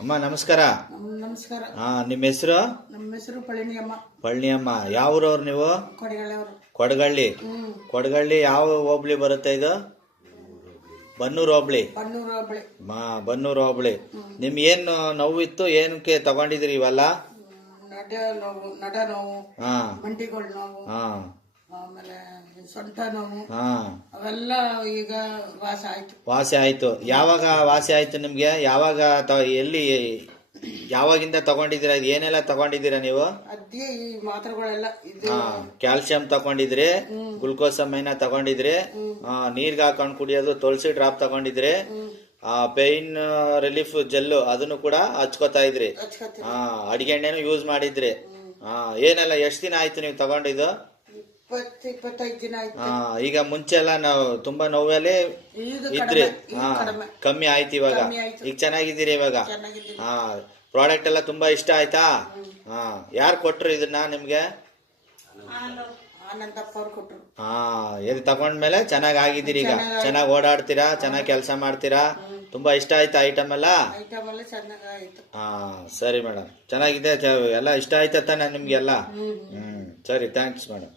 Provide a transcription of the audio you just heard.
ಅಮ್ಮ ನಮಸ್ಕಾರ. ನಮಸ್ಕಾರ. ನಿಮ್ಮ ಹೆಸರು? ನಮ್ಮ ಹೆಸರು ಪಳನಿಯಮ್ಮ. ಪಳನಿಯಮ್ಮ. ಯಾವ ಊರವ್ರು ನೀವು? ಕೊಡಗಳ್ಳವರು. ಕೊಡಗಳ್ಳಿ. ಕೊಡಗಳ್ಳಿ ಯಾವ ಹೋಬ್ಳಿ ಬರುತ್ತೆ ಇದು? ಬನ್ನೂರು ಹೋಬ್ಳಿ. ಬನ್ನೂರು ಹೋಬಳಿ. ಬನ್ನೂರು ಹೋಬ್ಳಿ. ನಿಮ್ಗೆ ಏನು ನೋವಿತ್ತು? ಏನಕ್ಕೆ ತಗೊಂಡಿದ್ರಿ ಇವೆಲ್ಲ? ನಡ ನೋವು, ಮಂಡಿಗಳ ನೋವು, ಆಮೇಲೆ ಸೊಂಟ ನೋವು, ಅವೆಲ್ಲ ಈಗ ವಾಸಿ ಆಯ್ತು. ಯಾವಾಗ ವಾಸಿ ಆಯ್ತು ನಿಮ್ಗೆ? ಯಾವಾಗ ಎಲ್ಲಿ ಯಾವಾಗಿಂದ ತಗೊಂಡಿದ್ದೀರಾ? ಏನೆಲ್ಲ ತಗೊಂಡಿದ್ದೀರಾ ನೀವು? ಅದೇ ಈ ಮಾತ್ರೆಗಳೆಲ್ಲ ಕ್ಯಾಲ್ಸಿಯಂ ತಗೊಂಡಿದ್ರಿ, ಗ್ಲುಕೋಸ್ ಮೈನ ತಗೊಂಡಿದ್ರಿ, ನೀರ್ಗೆ ಹಾಕೊಂಡು ಕುಡಿಯೋದು ತುಳಸಿ ಡ್ರಾಪ್ ತಗೊಂಡಿದ್ರಿ, ಪೇನ್ ರಿಲೀಫ್ ಜೆಲ್ಲು ಅದನ್ನು ಕೂಡ ಹಚ್ಕೋತಾ ಇದ್ರಿ, ಅಡಿಗೆ ಎಣ್ಣೆನು ಯೂಸ್ ಮಾಡಿದ್ರಿ. ಏನೆಲ್ಲ ಎಷ್ಟು ದಿನ ಆಯ್ತು ನೀವು ತಗೊಂಡಿದ್ದು? 25 ದಿನ ಆಯ್ತು. ಈಗ ಮುಂಚೆ ಎಲ್ಲ ನಾವು ತುಂಬಾ ನೋವಲ್ಲಿ ಇದ್ರಿ, ಕಮ್ಮಿ ಆಯ್ತು ಇವಾಗ. ಈಗ ಚೆನ್ನಾಗಿದ್ದೀರಿ ಇವಾಗ. ಪ್ರಾಡಕ್ಟ್ ಎಲ್ಲ ತುಂಬಾ ಇಷ್ಟ ಆಯ್ತಾ? ಯಾರು ಕೊಟ್ರು ಇದನ್ನ ನಿಮ್ಗೆ? ಆನಂದಪ್ಪ ಅವ್ರು ಕೊಟ್ರು. ಇದು ತಗೊಂಡ್ಮೇಲೆ ಚೆನ್ನಾಗಿ ಆಗಿದ್ದೀರಿ. ಈಗ ಚೆನ್ನಾಗಿ ಓಡಾಡ್ತೀರಾ, ಚೆನ್ನಾಗಿ ಕೆಲಸ ಮಾಡ್ತೀರಾ. ತುಂಬಾ ಇಷ್ಟ ಆಯ್ತಾ ಐಟಮ್ ಎಲ್ಲ? ಚೆನ್ನಾಗಾಯ್ತು. ಸರಿ ಮೇಡಮ್, ಚೆನ್ನಾಗಿದೆ ಎಲ್ಲ ಇಷ್ಟ ಆಯ್ತಾ ತಾನೆ ನಿಮ್ಗೆಲ್ಲ? ಸರಿ, ಥ್ಯಾಂಕ್ಸ್ ಮೇಡಮ್.